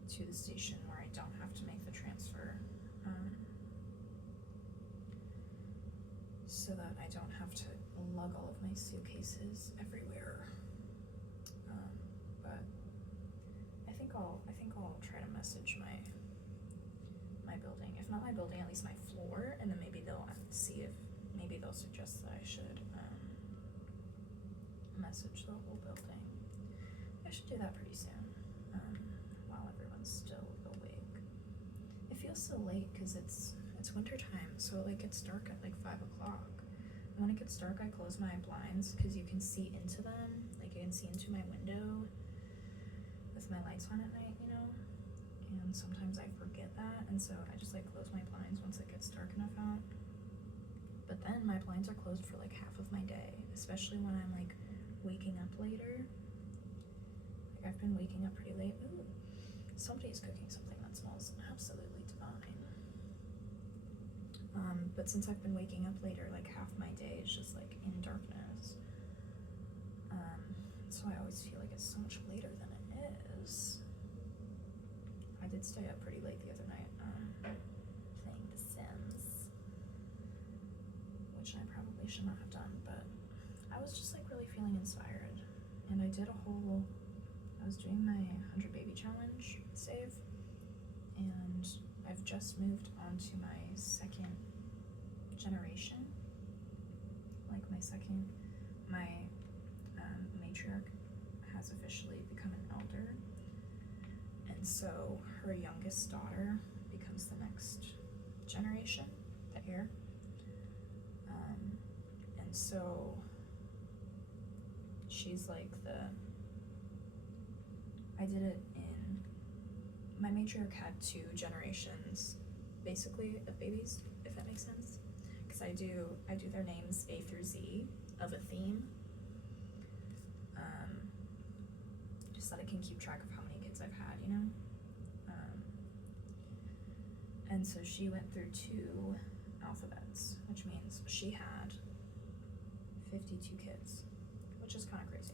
to the station where I don't have to make the transfer, so that I don't have to lug all of my suitcases everywhere. But I think I'll try to message my building, if not my building, at least my floor, and then maybe they'll see if maybe they'll suggest that I should message the whole building. I should do that pretty soon, while everyone's still awake. It feels so late because it's winter time, so like it's dark at like 5 o'clock. And when it gets dark, I close my blinds because you can see into them, like you can see into my window with my lights on at night, you know? And sometimes I forget that, and so I just like close my blinds once it gets dark enough out. But then my blinds are closed for like half of my day, especially when I'm like waking up later. Like I've been waking up pretty late. Ooh, somebody's cooking something that smells absolutely divine. But since I've been waking up later, like half my day is just like in darkness. So I always feel like it's so much later than it is. I did stay up pretty late the other night, playing The Sims, which I probably should not have done, but I was just like really feeling inspired, and I was doing my 100 baby challenge save, and I've just moved on to my 2nd generation, like my matriarch has officially become an elder, and so her youngest daughter becomes the next generation, the heir. And so she's like I did it in, my matriarch had 2 generations basically of babies, if that makes sense, because I do their names A through Z of a theme, just so that I can keep track of how many kids I've had, you know. And so she went through 2 alphabets, which means she had 52 kids, which is kind of crazy.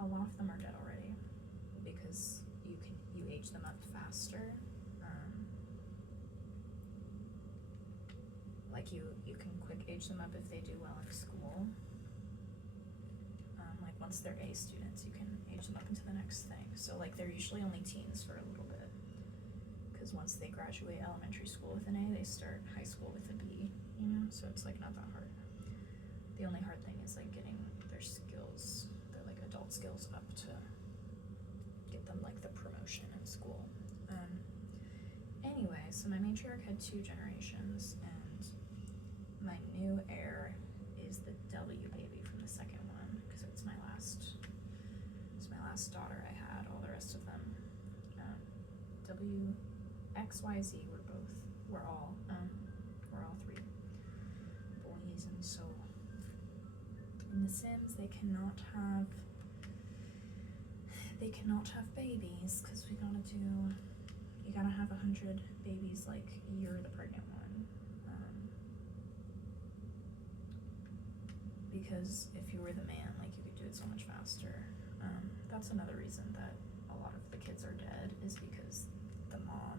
A lot of them are dead already because you age them up faster. Like you can quick age them up if they do well in school. Like once they're A students, you can age them up into the next thing. So like they're usually only teens for a little bit, because once they graduate elementary school with an A, they start high school with a B, you know, so it's like not that hard. The only hard thing is like getting their skills, their like adult skills up to get them like the promotion in school. Anyway, so my matriarch had 2 generations, and my new heir is the W baby from the 2nd one, because it's my last daughter I had. All the rest of them, W, X, Y, Z we're all 3 boys, and so in The Sims they cannot have they cannot have babies because you gotta have 100 babies like you're the pregnant one. Because if you were the man, like you could do it so much faster. That's another reason that a lot of the kids are dead, is because the mom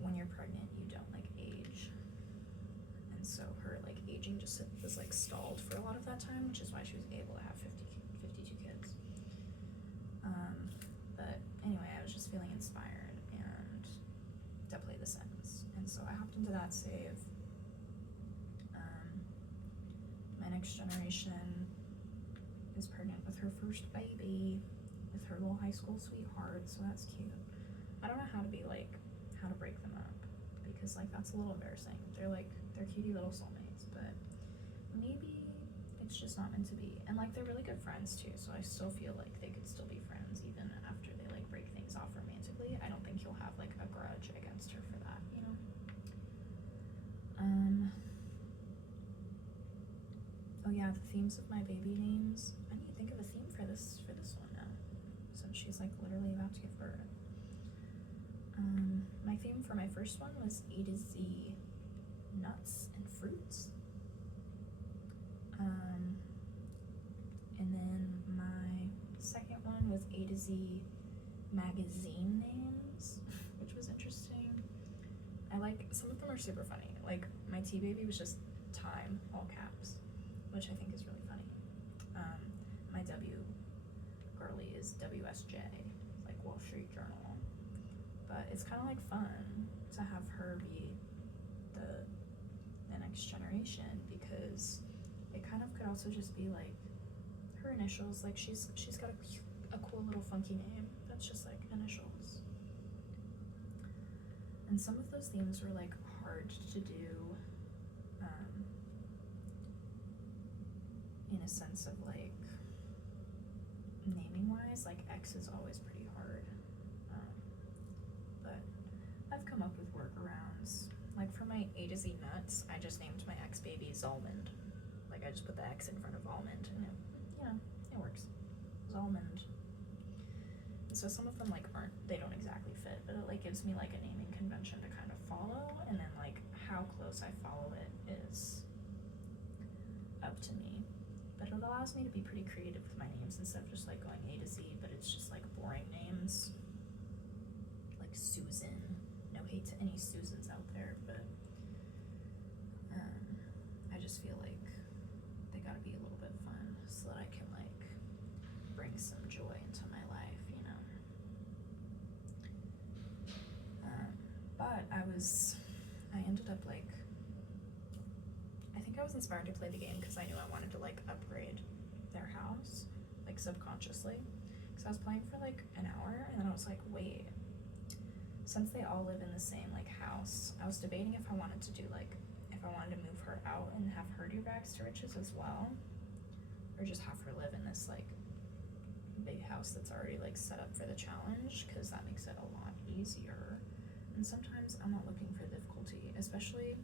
when you're pregnant, you don't like age, and so her like aging just was like stalled for a lot of that time, which is why she was able to have 52 kids. But anyway, I was just feeling inspired and to play The Sims, and so I hopped into that save. My next generation is pregnant with her first baby, with her little high school sweetheart, so that's cute. I don't know how to break them up, because like that's a little embarrassing. They're cutie little soulmates, but maybe it's just not meant to be. And like they're really good friends too, so I still feel like they could still be friends even after they like break things off romantically. I don't think he'll have like a grudge against her for that, you know? Oh yeah, the themes of my baby names. I need to think of a theme for this one now, since she's like literally about to give birth. My theme for my first one was A to Z nuts and fruits. And then my second one was A to Z magazine names, which was interesting. Some of them are super funny. Like my T baby was just Time, all caps, which I think is really funny. My W girly is WSJ, like Wall Street Journal. But it's kind of like fun to have her be the next generation, because it kind of could also just be like her initials. Like she's got a cool little funky name that's just like initials. And some of those themes were like hard to do, in a sense of like naming wise. Like X is always pretty hard. But I've come up with workarounds. Like for my A to Z nuts, I just named my ex baby Zalmond. Like I just put the X in front of almond, and it works. Zalmond. And so some of them like they don't exactly fit, but it like gives me like a naming convention to kind of follow, and then like how close I follow it is up to me. But it allows me to be pretty creative with my names instead of just like going A to Z, but it's just like boring names. Susan. No hate to any Susans out there, but I just feel like they gotta be a little bit fun so that I can like bring some joy into my life, you know. But I ended up like, I think I was inspired to play the game because I knew I wanted to like upgrade their house, like subconsciously, because I was playing for like an hour, and then I was like, wait, since they all live in the same like house, I was debating if I wanted to move her out and have her do rags to riches as well, or just have her live in this like big house that's already like set up for the challenge, because that makes it a lot easier. And sometimes I'm not looking for difficulty, especially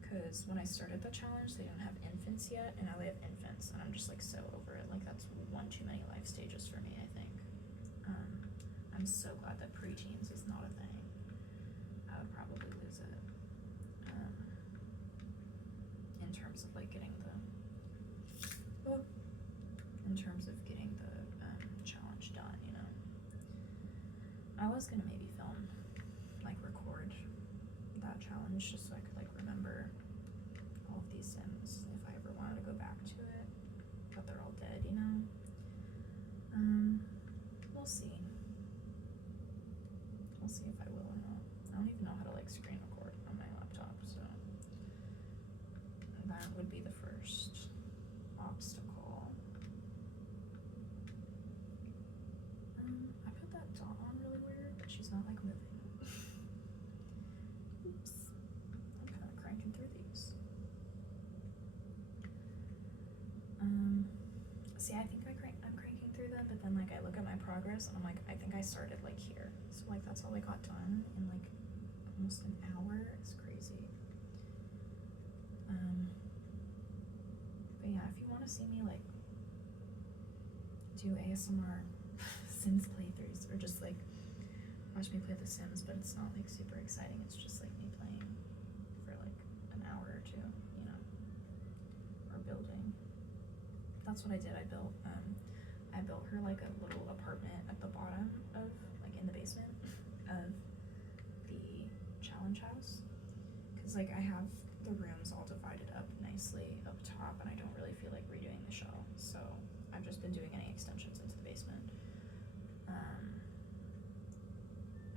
because when I started the challenge they didn't have infants yet, and now they have infants, and I'm just like so over it. Like that's one too many life stages for me, I think. I'm so glad that preteens is not a thing. I would probably lose it. In terms of like getting the challenge done, you know. I was gonna maybe record that challenge just so I could like remember all of these Sims if I ever wanted to go back to it, but they're all dead, you know. We'll see. We'll see if I will or not. I don't even know how to like screen record on my laptop, so that would be the first obstacle. I put that dot on really weird, but she's not like moving. Oops. I'm kind of cranking through these. See, I think I'm cranking through them, but then like I look at my progress and I'm like, I think I started like here. So like that's all I got done in like almost an hour. It's crazy. want to see me like do ASMR Sims playthroughs, or just like watch me play The Sims, but it's not like super exciting. It's just like me playing for like an hour or two, you know, or building. That's what I did. I built her like a little apartment at the bottom of, like in the basement of the challenge house, because like I have the rooms all divided up nicely up top, and I don't really feel like redoing the shell, so I've just been doing any extensions into the basement.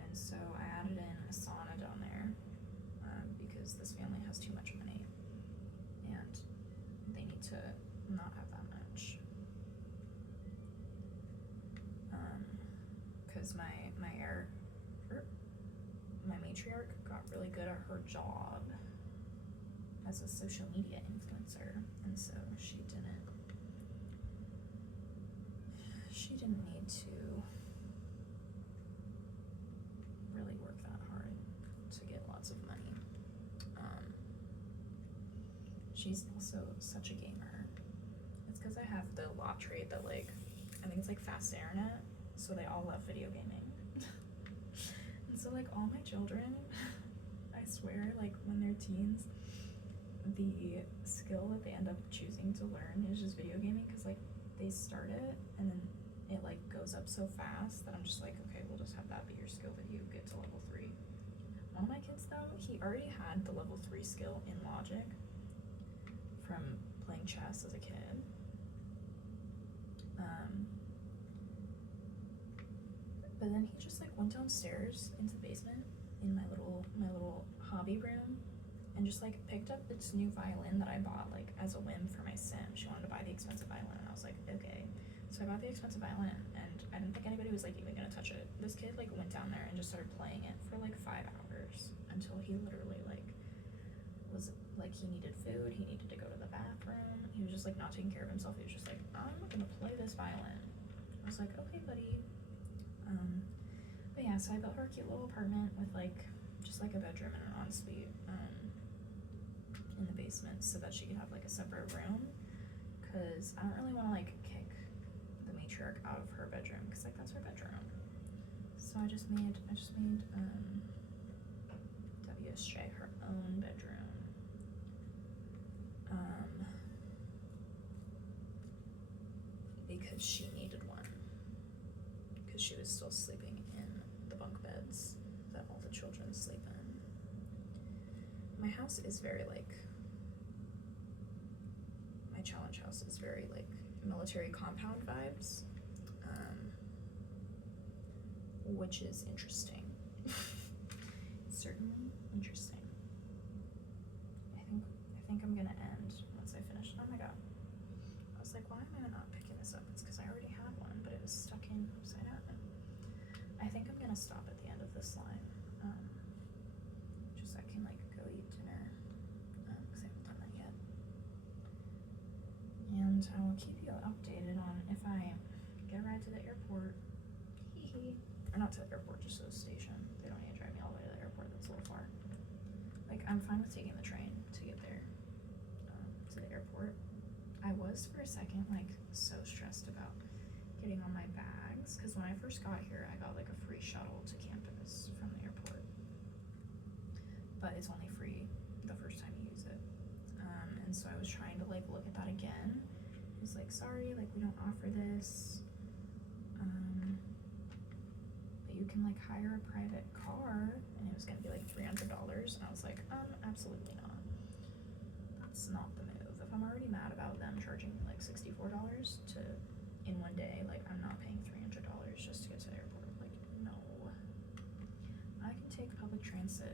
And so I added in a sauna down there because this family has too much money and they need to not have that much. Because my matriarch got really good at her job as a social media influencer, and so she didn't need to really work that hard to get lots of money. She's also such a gamer. It's because I have the lot trait that, like, I think it's like fast internet, so they all love video gaming. And so like all my children, I swear, like when they're teens, the skill that they end up choosing to learn is just video gaming, because like they start it and then it like goes up so fast that I'm just like, okay, we'll just have that be your skill, but you get to level 3. One of my kids though, he already had the level 3 skill in logic from playing chess as a kid. But then he just like went downstairs into the basement in my little hobby room and just like picked up this new violin that I bought like as a whim for my sim. She wanted to buy the expensive violin, and I was like, okay. So I bought the expensive violin, and I didn't think anybody was like even gonna touch it. This kid like went down there and just started playing it for like 5 hours until he literally like was like, he needed food, he needed to go to the bathroom, he was just like not taking care of himself. He was just like, I'm gonna play this violin. I was like, okay, buddy. But yeah, so I built her a cute little apartment with like just like a bedroom and an ensuite in the basement, so that she could have like a separate room, because I don't really want to like kick the matriarch out of her bedroom, because like that's her bedroom. So I just made WSJ her own bedroom. Because she needed one, because she was still sleeping in the bunk beds that all the children sleep in. My house is very like, my challenge house is very like military compound vibes, which is interesting. Certainly interesting. I think I'm gonna end once I finish. Oh my god. I was like, why am I not picking this up? It's because I already had one, but it was stuck in upside down. I think I'm gonna stop at the end of this line. Just so I can like go eat dinner, because I haven't done that yet. And I will keep you updated on if I get a ride to the airport. Or not to the airport, just to the station. They don't need to drive me all the way to the airport, that's a little far. Like, I'm fine with taking the train to get there, to the airport. I was for a second like so stressed about getting on my bags, because when I first got here I got like a free shuttle to campus from the airport, but it's only free the first time you use it. And so I was trying to like look at that again. It was like, sorry, like we don't offer this, but you can like hire a private car, and it was gonna be like $300, and I was like, absolutely not. That's not the move. If I'm already mad about them charging me like $64 to in one day, like I'm not paying $300 just to get to the airport. Like, no. I can take public transit